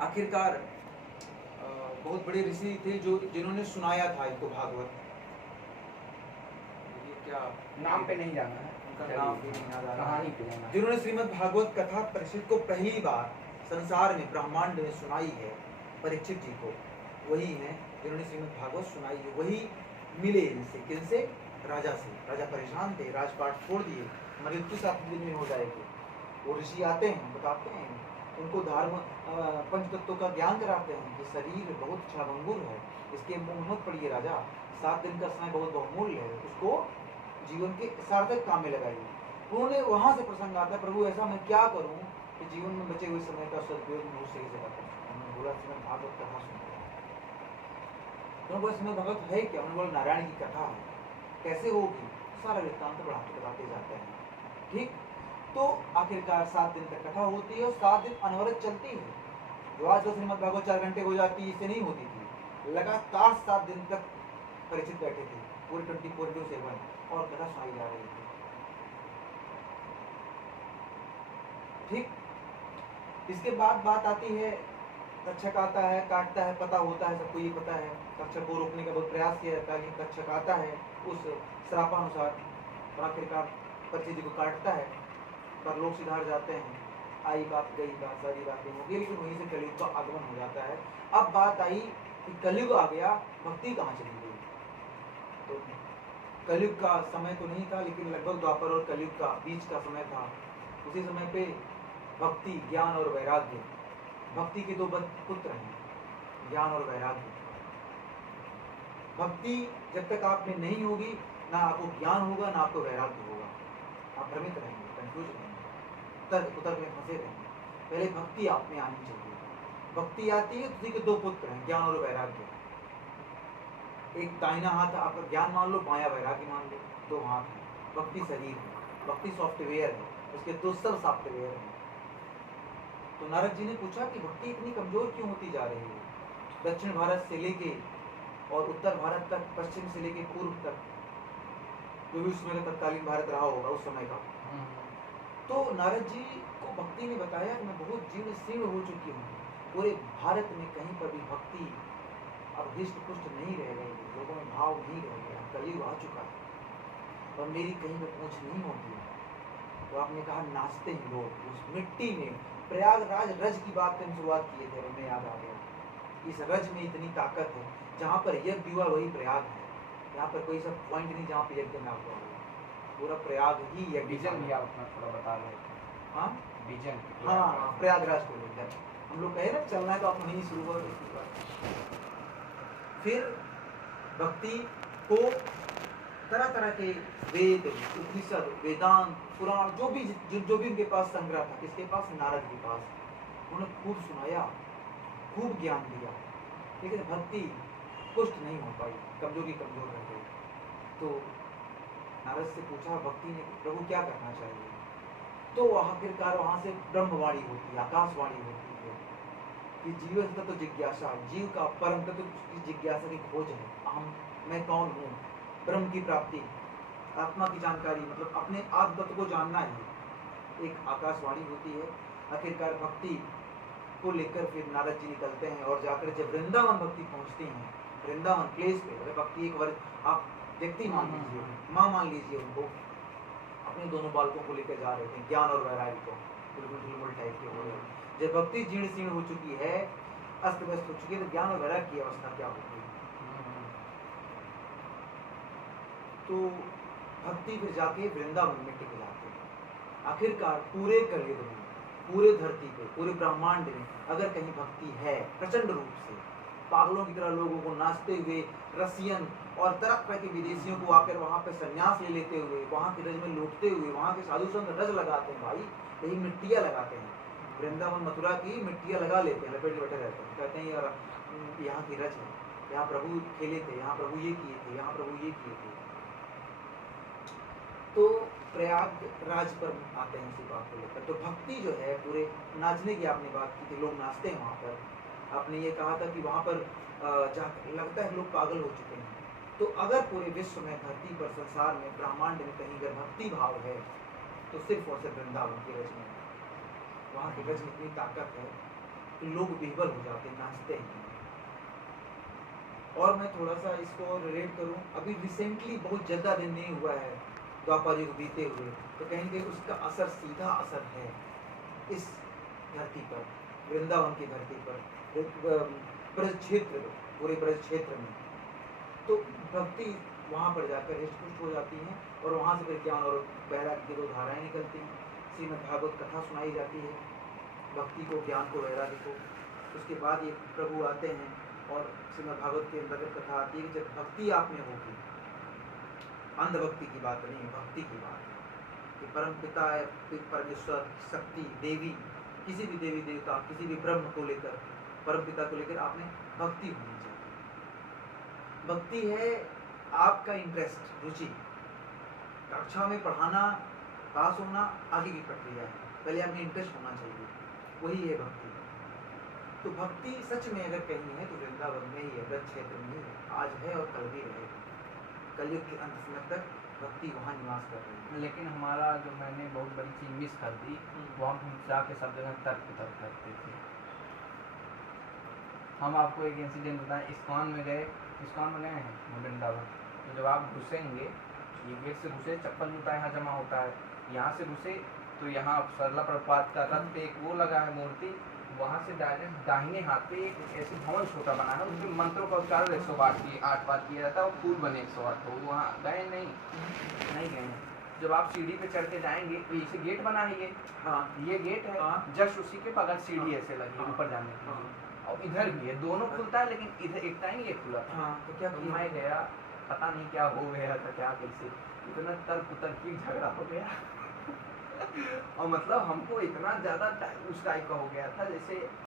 आखिरकार बहुत बड़े ऋषि थे जो जिन्होंने सुनाया था इनको भागवत। ये क्या नाम पे नहीं जाना है, उनका नाम भी नहीं याद आ रहा कहानी है, पे जाना है। जिन्होंने श्रीमद् भागवत कथा परिषद को पहली बार संसार में ब्रह्मांड में सुनाई है परीक्षित जी को, वही हैं जिन्होंने श्रीमद् भागवत सुनाई है। वही मिले इनसे, किनसे? राजा से। राजा परेशान थे, राजपाट छोड़ दिए, मृत्यु 7 दिन में हो जाएगी। वो ऋषि आते हैं, बताते हैं उनको धर्म पंच तत्वों का ज्ञान कराते हैं कि शरीर बहुत क्षणभंगुर है, इसके मुंह मत पड़िए राजा, 7 दिन का समय बहुत बहुमूल्य है, उसको जीवन के सार्थक काम में लगाइए। उन्होंने वहां से प्रसंग आता है, प्रभु ऐसा मैं क्या करूं कि जीवन में बचे हुए समय का सदुपयोग बहुत सही से कर सकूं। उन्होंने बोला श्रीमद् भागवत कथा सुनो। उन्होंने बोला श्रीमद् भागवत है क्या? उन्होंने बोला नारायण की कथा है। कैसे होगी? सारा वृत्तांत बढ़ाते बताते जाते हैं। ठीक, तो आखिरकार 7 दिन तक कथा होती है और 7 दिन अनवरत चलती है। जो आज तो श्रीमद् भागवत 4 घंटे हो जाती है, इससे नहीं होती थी, लगातार 7 दिन तक परिचित बैठे थे, पूरे 24/7 और कथा सुनाई जा रही थी। ठीक, इसके बाद बात आती है, तक्षक आता है, काटता है, पता होता है, सबको ये पता है, तक्षक को रोकने का बहुत प्रयास किया जाता है, लेकिन तक्षक आता है उस श्रापानुसार और आखिरकार परीक्षित जी को काटता है, पर लोग सिधार जाते हैं। आई बात गई बात, सारी बातें हो गई, लेकिन वहीं से कलयुग का आगमन हो जाता है। अब बात आई कि कलयुग आ गया, भक्ति कहाँ चली गई? तो कलयुग का समय तो नहीं था, लेकिन लगभग द्वापर और कलयुग का बीच का समय था। उसी समय पे भक्ति, ज्ञान और वैराग्य, भक्ति के 2 पुत्र हैं, ज्ञान और वैराग्य। भक्ति जब तक आप में नहीं होगी, ना आपको ज्ञान होगा ना आपको वैराग्य होगा, आप भ्रमित रहेंगे, कंफ्यूज रहेंगे, तर्क कुतर्क में फंसे रहेंगे। पहले भक्ति आप में आनी चाहिए। भक्ति आती है तो उसी के 2 पुत्र हैं, ज्ञान और वैराग्य। एक दाहिना हाथ आपका ज्ञान मान लो, बायां वैराग्य मान लो, 2 हाथ हैं। भक्ति शरीर है, भक्ति सॉफ्टवेयर है, उसके 2 सब सॉफ्टवेयर हैं। तो नारद जी ने पूछा कि भक्ति इतनी कमजोर क्यों होती जा रही है? दक्षिण भारत से लेके और उत्तर भारत तक, पश्चिम से लेके पूर्व तक, जो भी उसमें तत्कालीन भारत रहा होगा उस समय का। तो नारद जी को भक्ति ने बताया कि मैं बहुत जीर्ण शीर्ण हो चुकी हूँ, पूरे भारत में कहीं पर भी भक्ति अब हृष्ट पुष्ट नहीं रह गई, लोगों में भाव नहीं रह गया, कलयुग आ चुका है और मेरी कहीं पर पहुँच नहीं होती। तो आपने कहा नाचते हैं लोग उस मिट्टी में। प्रयागराज रज की बात हम शुरुआत किए थे, हमें याद आ गया। इस रज में इतनी ताकत है, जहाँ पर यज्ञ हुआ वही प्रयाग है। यहाँ पर कोई सब पॉइंट नहीं जहाँ पे यज्ञ ना हुआ हो, पूरा प्रयाग ही यज्ञ। विजन भी आप अपना थोड़ा बता रहे थे। हाँ विजन, हाँ, प्रयागराज को लेकर हम लोग कहे ना चलना है तो आप वहीं शुरू करो। फिर भक्ति को तरह तरह के वेद, उपनिषद, वेदांत, पुराण, जो भी उनके पास संग्रह था, किसके पास? नारद के पास। उन्होंने खूब सुनाया, खूब ज्ञान दिया, लेकिन भक्ति पुष्ट नहीं हो पाई, कमजोर रह गई। तो नारद से पूछा भक्ति ने, प्रभु क्या करना चाहिए? तो आखिरकार वहां से ब्रह्मवाणी होती है, आकाशवाणी होती है कि जीवन तत्व जिज्ञासा, जीव का परम तत्व की जिज्ञासा की खोज है। हम, मैं कौन हूँ, ब्रह्म की प्राप्ति, आत्मा की जानकारी, मतलब अपने आत्म तत्व को जानना है, एक आकाशवाणी होती है। आखिरकार भक्ति को लेकर फिर नारद जी निकलते हैं और जाकर जब वृंदावन भक्ति पहुंचती हैं, वृंदावन प्लेस पे, अगर भक्ति एक वर्ग आप व्यक्ति मान लीजिए, माँ मान लीजिए, उनको अपने दोनों बालकों को लेकर जा रहे थे, ज्ञान और वैराग्य को, बिल्कुल टाइप के हो रहे हैं। जब भक्ति जीर्ण शीर्ण हो चुकी है, अस्त व्यस्त हो चुकी है, तो ज्ञान और वैराग्य की अवस्था क्या होगी? तो भक्ति फिर जाके वृंदावन में टिक जाते हैं। आखिरकार पूरे कलयुग में, पूरे धरती पे, पूरे ब्रह्मांड में अगर कहीं भक्ति है प्रचंड रूप से, पागलों की तरह लोगों को नाचते हुए, रसियन और तरह तरह के विदेशियों को आकर वहां पे संन्यास ले लेते हुए, वहां के रज में लूटते हुए, वहां के साधु संत रज लगाते हैं भाई, यही मिट्टियां लगाते हैं, वृंदावन मथुरा की मिट्टियां लगा लेते हैं, लपेट बैठे रहते हैं, कहते हैं यार यहाँ की रज है, यहाँ प्रभु खेले थे, यहाँ प्रभु ये किए थे, यहाँ प्रभु ये किए थे। तो प्रयागराज पर आते हैं इसी बात को लेकर। तो भक्ति जो है, पूरे नाचने की आपने बात की थी, लोग नाचते हैं वहाँ पर, आपने ये कहा था कि वहाँ पर जाकर लगता है लोग पागल हो चुके हैं। तो अगर पूरे विश्व में, धरती पर, संसार में, ब्रह्मांड में कहीं अगर भक्ति भाव है, तो सिर्फ और सिर्फ वृंदावन की रज में, वहाँ की रज में इतनी ताकत है तो लोग बेबल हो जाते हैं, नाचते हैं। और मैं थोड़ा सा इसको रिलेट करूं, अभी रिसेंटली बहुत ज़्यादा दिन नहीं हुआ है द्वापर युग बीते हुए, तो कहेंगे उसका असर, सीधा असर है इस धरती पर, वृंदावन की धरती पर, ब्रज क्षेत्र, पूरे ब्रज क्षेत्र में। तो भक्ति वहाँ पर जाकर हृष्ट हो जाती है, और वहाँ से फिर ज्ञान और वैराग्य की दो धाराएं निकलती हैं। श्रीमद् भागवत कथा सुनाई जाती है, भक्ति को, ज्ञान को, वैराग्य को। उसके बाद ये प्रभु आते हैं और श्रीमद् भागवत के अंतर्गत कथा आती है कि जब भक्ति आप में होगी, अंधभक्ति की बात नहीं है, भक्ति की बात है, कि परम पिता है, परमेश्वर, शक्ति, देवी, किसी भी देवी देवता, किसी भी ब्रह्म को लेकर, परम पिता को लेकर आप में भक्ति होनी चाहिए। भक्ति है आपका इंटरेस्ट, रुचि। कक्षा में पढ़ाना, पास होना आगे की प्रक्रिया है, पहले आपमें इंटरेस्ट होना चाहिए, वही है भक्ति। तो भक्ति सच में अगर कहीं है तो वृंदावन में ही है, ब्रज क्षेत्र में ही है, आज है और कल भी रहेगी। कलयुग के अंत समय तक भक्ति वहाँ निवास कर रही है। लेकिन हमारा जो मैंने बहुत बड़ी चीज़ मिस कर दी, वो हम जाके सब जगह तर्क करते थे। हम आपको एक इंसिडेंट बताएं, इस्कॉन में गए, इस्कॉन में गए हैं वृंदावन, तो जब आप घुसेंगे, ये गेट से घुसे, चप्पल जूता यहाँ जमा होता है, यहाँ से घुसे तो यहाँ सरला प्रभुपाद का रथ पे एक वो लगा है मूर्ति, वहाँ से डायरेक्ट दाहिने हाथ पे एक ऐसे भवन छोटा बना है, उसके मंत्रों का उच्चारण 108 बार किया जाता है, वो फूल बने 108, तो वहाँ गए नहीं गए हैं। जब आप सीढ़ी पे चढ़ के जाएंगे तो इसे गेट बना है, ये गेट है, जस्ट उसी के बगल सीढ़ी ऐसे लगी है ऊपर जाने के लिए, और इधर भी है, दोनों खुलता है, लेकिन इधर एक टाइम ये खुला था। तो क्या किया? मैं गया, पता नहीं क्या हो गया था, क्या कैसे, इतना तर्क की झगड़ा हो गया और मतलब हमको इतना ज़्यादा उस टाइप का हो गया था जैसे